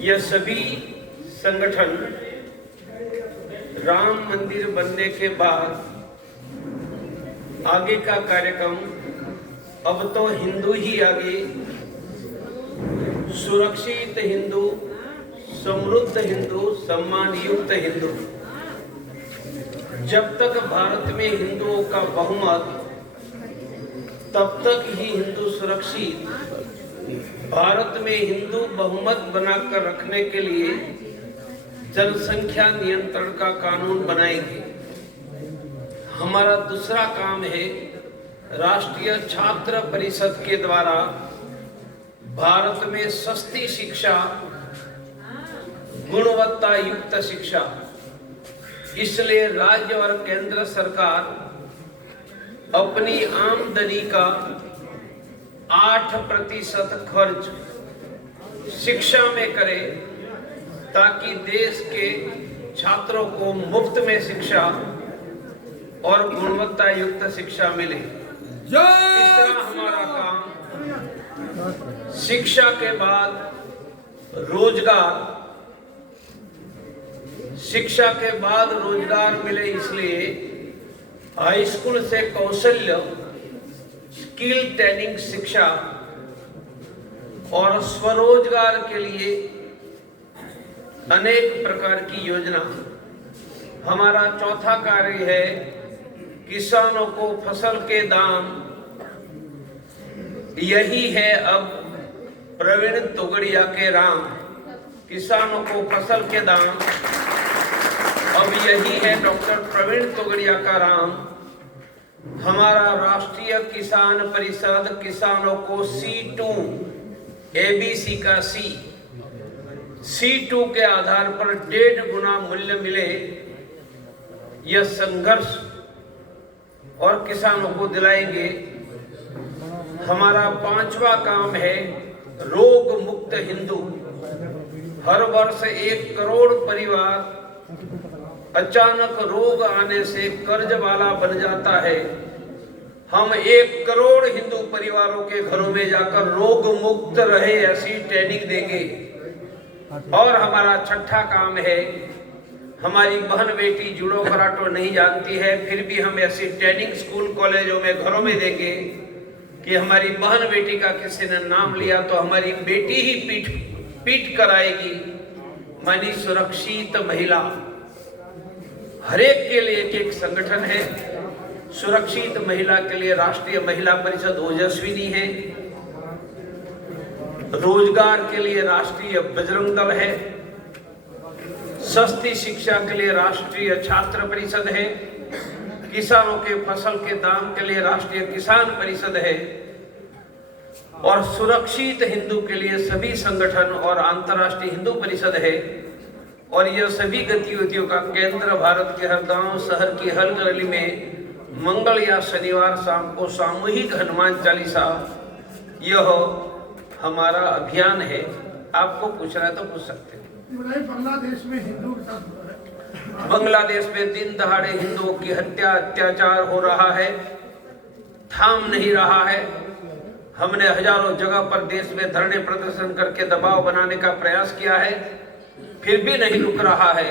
यह सभी संगठन राम मंदिर बनने के बाद आगे का कार्यक्रम अब तो हिंदू ही आगे, सुरक्षित हिंदू, समृद्ध हिंदू, सम्मान युक्त हिंदू। जब तक भारत में हिंदुओं का बहुमत तब तक ही हिंदू सुरक्षित। भारत में हिंदू बहुमत बनाकर रखने के लिए जनसंख्या नियंत्रण का कानून बनाएंगे। हमारा दूसरा काम है राष्ट्रीय छात्र परिषद के द्वारा भारत में सस्ती शिक्षा, गुणवत्ता युक्त शिक्षा। इसलिए राज्य और केंद्र सरकार अपनी आमदनी का 8% खर्च शिक्षा में करे ताकि देश के छात्रों को मुफ्त में शिक्षा और गुणवत्ता युक्त शिक्षा मिले। तीसरा हमारा काम शिक्षा के बाद रोजगार। शिक्षा के बाद रोजगार मिले, इसलिए हाई स्कूल से कौशल्य, स्किल ट्रेनिंग शिक्षा और स्वरोजगार के लिए अनेक प्रकार की योजना। हमारा चौथा कार्य है किसानों को फसल के दाम। यही है अब प्रवीण तोगड़िया के राम, किसानों को फसल के दाम। अब यही है डॉक्टर प्रवीण तोगड़िया का राम। हमारा राष्ट्रीय किसान परिषद किसानों को C2 ABC का C2 के आधार पर 1.5 गुना मूल्य मिले, यह संघर्ष और किसानों को दिलाएंगे। हमारा पांचवा काम है रोग मुक्त हिंदू। हर वर्ष 1 करोड़ परिवार अचानक रोग आने से कर्ज वाला बन जाता है। हम 1 करोड़ हिंदू परिवारों के घरों में जाकर रोग मुक्त रहे ऐसी ट्रेनिंग देंगे। और हमारा छठा काम है, हमारी बहन बेटी जूडो कराटे नहीं जानती है, फिर भी हम ऐसी ट्रेनिंग स्कूल कॉलेजों में घरों में देंगे कि हमारी बहन बेटी का किसी ने नाम लिया तो हमारी बेटी ही पीठ कराएगी। मानी सुरक्षित महिला। हरेक के लिए एक संगठन है। सुरक्षित महिला के लिए राष्ट्रीय महिला परिषद ओजस्विनी है। रोजगार के लिए राष्ट्रीय बजरंग दल है। सस्ती शिक्षा के लिए राष्ट्रीय छात्र परिषद है। किसानों के फसल के दाम के लिए राष्ट्रीय किसान परिषद है। और सुरक्षित हिंदू के लिए सभी संगठन और अंतर्राष्ट्रीय हिंदू परिषद है। और यह सभी गतिविधियों का केंद्र भारत के हर गांव, शहर की हर गली में मंगल या शनिवार शाम को सामूहिक हनुमान चालीसा, यह हमारा अभियान है। आपको पूछना है तो पूछ सकते हैं। बांग्लादेश में हिंदू के साथ हो रहा है। बांग्लादेश में दिन दहाड़े हिंदुओं की हत्या, अत्याचार हो रहा है, थाम नहीं रहा है। हमने हजारों जगह पर देश में धरने प्रदर्शन करके दबाव बनाने का प्रयास किया है, फिर भी नहीं रुक रहा है।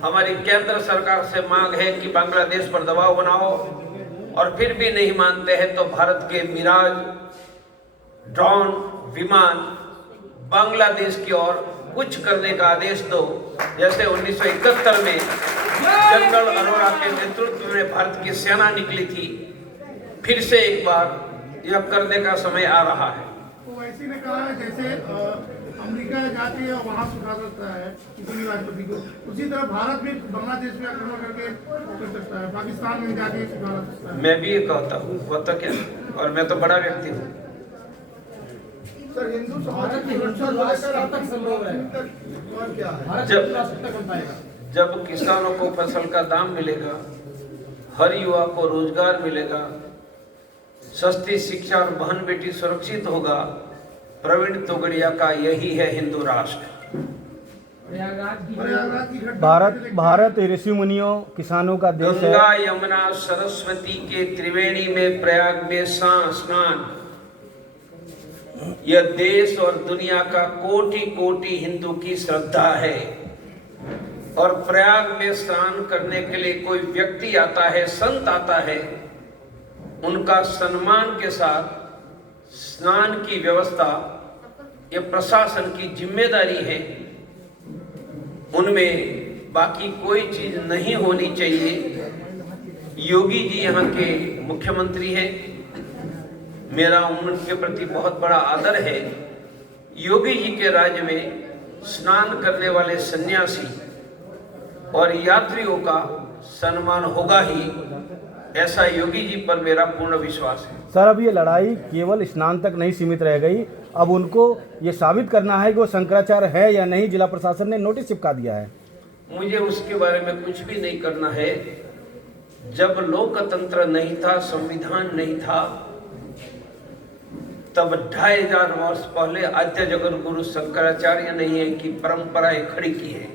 हमारी केंद्र सरकार से मांग है कि बांग्लादेश पर दबाव बनाओ, और फिर भी नहीं मानते हैं तो भारत के मिराज ड्रोन विमान बांग्लादेश की ओर कुछ करने का आदेश दो। जैसे 1971 में जनरल अरोड़ा के नेतृत्व में भारत की सेना निकली थी, फिर से एक बार यह करने का समय आ रहा है। तो ऐसी ने कहा है जैसे अमेरिका जाती है वहाँ सुखा सकता है किसी भी राष्ट्रपति को, उसी तरह भारत भी बांग्लादेश में आक्रमण करके कर सकता है, पाकिस्तान में जाके सुखा सकता है। मैं भी ये कहता हूँ, वो तो क्या, और मैं तो बड़ा व्यक्ति हूँ। सर, हिंदू समाज की सुरक्षा तक संभव है और क्या है? जब किसानों को फसल का दाम मिलेगा, हर युवा को रोजगार मिलेगा, सस्ती शिक्षा और बहन बेटी सुरक्षित होगा। प्रवीण तोगड़िया का यही है हिंदू राष्ट्र। भारत ऋषि मुनियों किसानों का देश है। गंगा यमुना सरस्वती के त्रिवेणी में प्रयाग में स्नान, यह देश और दुनिया का कोटि कोटि हिंदू की श्रद्धा है। और प्रयाग में स्नान करने के लिए कोई व्यक्ति आता है, संत आता है, उनका सम्मान के साथ स्नान की व्यवस्था ये प्रशासन की जिम्मेदारी है। उनमें बाकी कोई चीज नहीं होनी चाहिए। योगी जी यहाँ के मुख्यमंत्री हैं, मेरा उनके प्रति बहुत बड़ा आदर है। योगी जी के राज्य में स्नान करने वाले सन्यासी और यात्रियों का सम्मान होगा ही, ऐसा योगी जी पर मेरा पूर्ण विश्वास है। सर, अब ये लड़ाई केवल स्नान तक नहीं सीमित रह गई, अब उनको ये साबित करना है कि वो शंकराचार्य है या नहीं। जिला प्रशासन ने नोटिस चिपका दिया है। मुझे उसके बारे में कुछ भी नहीं करना है। जब लोकतंत्र नहीं था, संविधान नहीं था, तब 2500 वर्ष पहले आद्य जगत गुरु शंकराचार्य ने ये की परंपराएं खड़ी की है।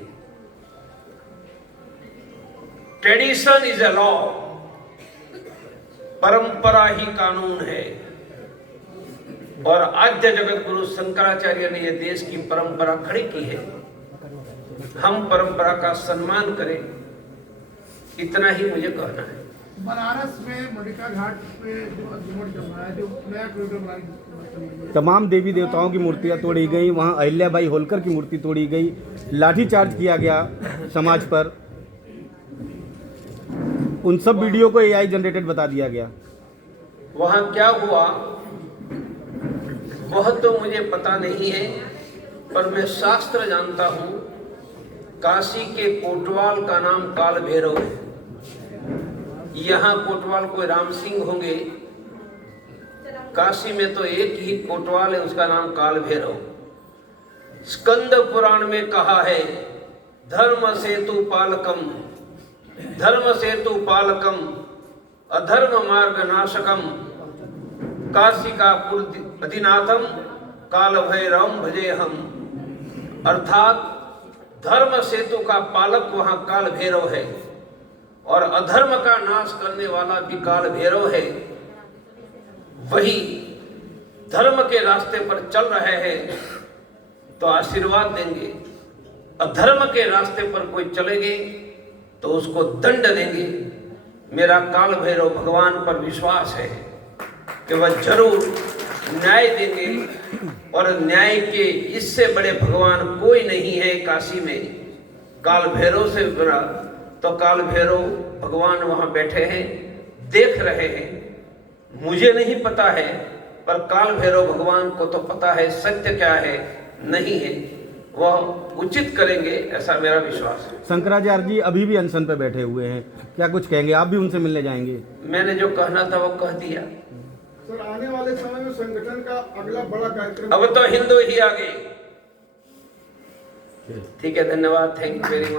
ट्रेडिशन इज अ लॉ, परंपरा ही कानून है। और आद्य जगत गुरु शंकराचार्य ने यह देश की परंपरा खड़ी की है। हम परंपरा का सम्मान करें, इतना ही मुझे कहना है। बनारस में मणिका घाट पे जो झुमर जम रहा है, जो नया कॉरिडोर बना, तमाम देवी देवताओं की मूर्तियां तोड़ी गई, वहां अहिल्याबाई होलकर की मूर्ति तोड़ी गई, लाठीचार्ज किया गया समाज पर, उन सब वीडियो को एआई जनरेटेड बता दिया गया। वहां क्या हुआ वह तो मुझे पता नहीं है, पर मैं शास्त्र जानता हूं। काशी के कोटवाल का नाम काल भैरव है। यहाँ कोटवाल कोई राम सिंह होंगे, काशी में तो एक ही कोटवाल है, उसका नाम काल भैरव। स्कंद पुराण में कहा है, धर्म सेतु पालकम, धर्म सेतु पालकम अधर्म मार्ग नाशकम काशिका अधिनाथम काल भैरवम भजे हम। अर्थात धर्म सेतु का पालक वहां काल भैरव है और अधर्म का नाश करने वाला भी काल भैरव है। वही धर्म के रास्ते पर चल रहे हैं तो आशीर्वाद देंगे, अधर्म के रास्ते पर कोई चलेंगे तो उसको दंड देंगे। मेरा काल भैरव भगवान पर विश्वास है कि वह जरूर न्याय देंगे और न्याय के इससे बड़े भगवान कोई नहीं है काशी में। काल भैरव से बड़ा तो काल भैरव भगवान वहां बैठे हैं, देख रहे हैं। मुझे नहीं पता है, पर काल भैरव भगवान को तो पता है सत्य क्या है नहीं है, वह उचित करेंगे, ऐसा मेरा विश्वास है। शंकराचार्य जी अभी भी अनशन पे बैठे हुए हैं, क्या कुछ कहेंगे? आप भी उनसे मिलने जाएंगे? मैंने जो कहना था वो कह दिया। सर, आने वाले समय में संगठन का अगला बड़ा कार्यक्रम, अब तो हिंदू ही आगे। ठीक है, धन्यवाद, थैंक यू वेरी मच।